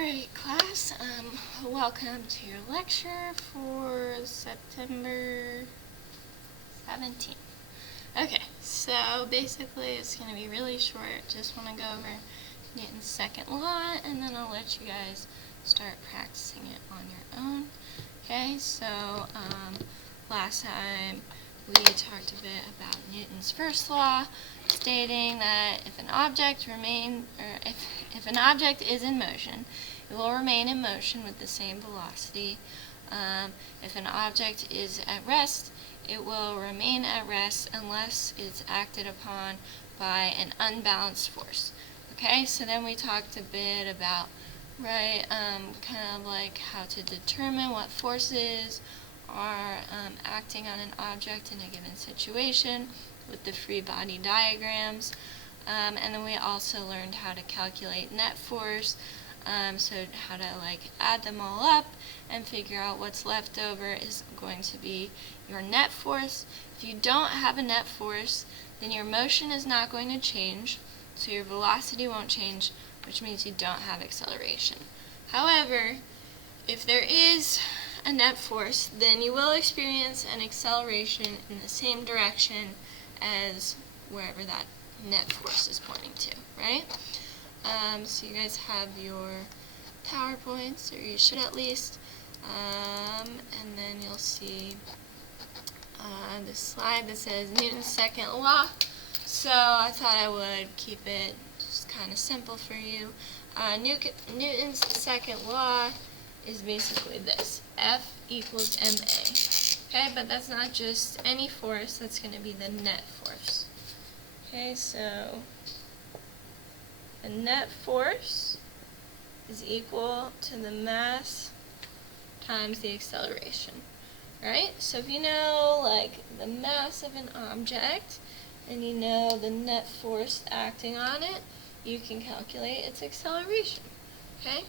Alright, class, welcome to your lecture for September 17th. Okay, so basically it's going to be really short. Just want to go over Newton's second law, and then I'll let you guys start practicing it on your own. Okay, so last time we talked a bit about Newton's first law, stating that if an object if an object is in motion, it will remain in motion with the same velocity. If an object is at rest, it will remain at rest unless it's acted upon by an unbalanced force. Okay, so then we talked a bit about, kind of like how to determine what forces are acting on an object in a given situation with the free body diagrams. And then we also learned how to calculate net force, so how to add them all up and figure out what's left over is going to be your net force. If you don't have a net force, then your motion is not going to change, so your velocity won't change, which means you don't have acceleration. However, if there is a net force, then you will experience an acceleration in the same direction as wherever that net force is pointing to, right? So you guys have your PowerPoints, or you should at least, and then you'll see this slide that says Newton's second law. So I thought I would keep it just kind of simple for you. Newton's second law is basically this: F equals ma. Okay, but that's not just any force, that's going to be the net force. Okay, so the net force is equal to the mass times the acceleration. Right? So if you know the mass of an object and you know the net force acting on it, you can calculate its acceleration. Okay?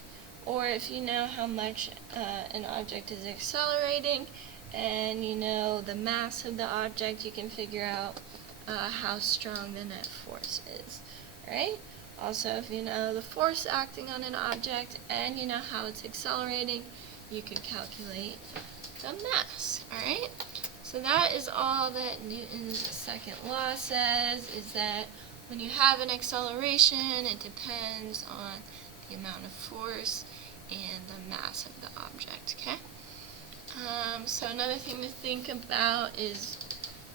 Or if you know how much an object is accelerating and you know the mass of the object, you can figure out how strong the net force is. Right? Also, if you know the force acting on an object and you know how it's accelerating, you can calculate the mass. Alright? So that is all that Newton's second law says, is that when you have an acceleration, it depends on the amount of force and the mass of the object. Okay? So another thing to think about is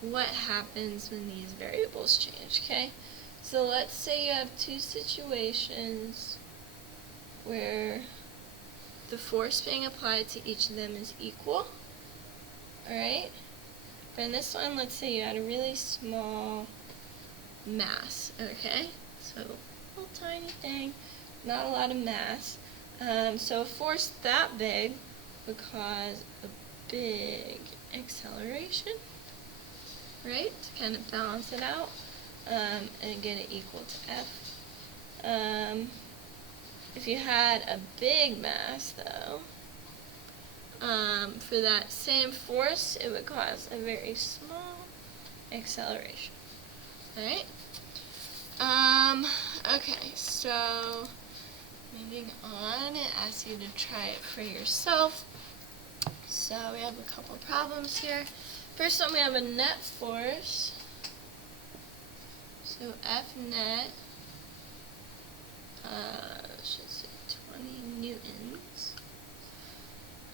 what happens when these variables change. Okay? So let's say you have two situations where the force being applied to each of them is equal. Alright? But in this one, let's say you had a really small mass. Okay? So a little tiny thing, not a lot of mass. So a force that big would cause a big acceleration, right? To kind of balance it out. And get it equal to F. If you had a big mass, though, for that same force, it would cause a very small acceleration. Alright? Okay, so moving on, it asks you to try it for yourself. So we have a couple problems here. First one, we have a net force. So F net should say 20 newtons.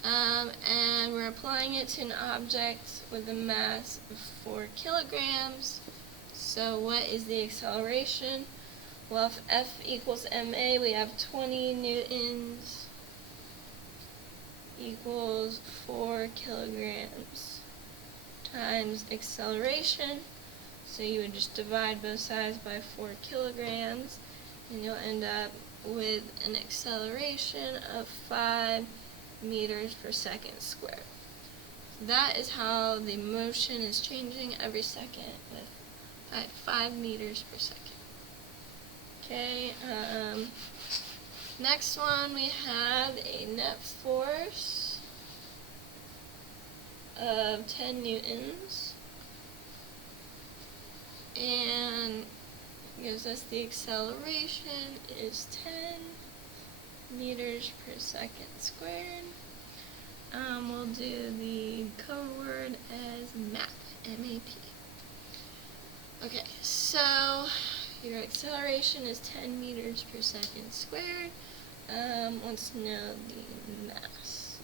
And we're applying it to an object with a mass of 4 kilograms. So what is the acceleration? Well, if F equals ma, we have 20 newtons equals 4 kilograms times acceleration. So you would just divide both sides by 4 kilograms, and you'll end up with an acceleration of 5 meters per second squared. So that is how the motion is changing every second with 5 meters per second. Okay, next one, we have a net force of 10 newtons. And gives us the acceleration is 10 meters per second squared. We'll do the code word as map, M-A-P. Okay, so your acceleration is 10 meters per second squared. Wants to know the mass.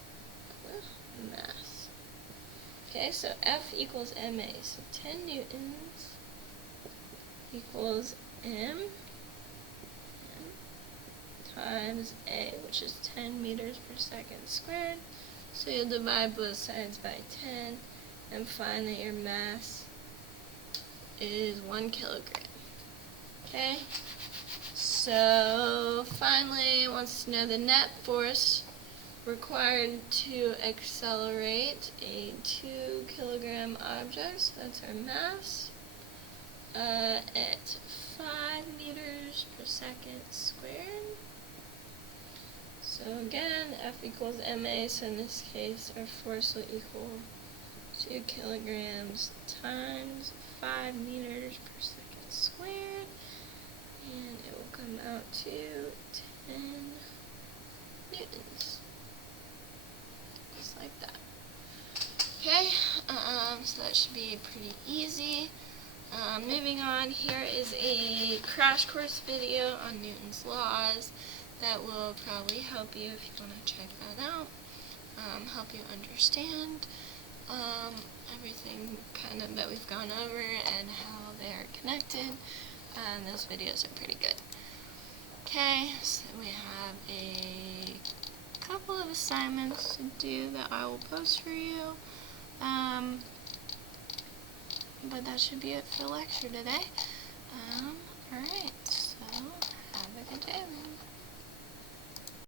Okay, so F equals ma. So 10 newtons equals m times a, which is 10 meters per second squared. So you'll divide both sides by 10 and find that your mass is 1 kilogram. Okay? So finally, it wants to know the net force required to accelerate a 2 kilogram object. So that's our mass at 5 meters per second squared. So again, F equals ma, so in this case our force will equal 2 kilograms times 5 meters per second squared, and it will come out to 10 newtons. Just like that. Okay, so that should be pretty easy. Moving on, here is a crash course video on Newton's laws that will probably help you if you want to check that out, help you understand everything kind of that we've gone over and how they're connected, and those videos are pretty good. Okay, so we have a couple of assignments to do that I will post for you, but that should be it for lecture today. Alright.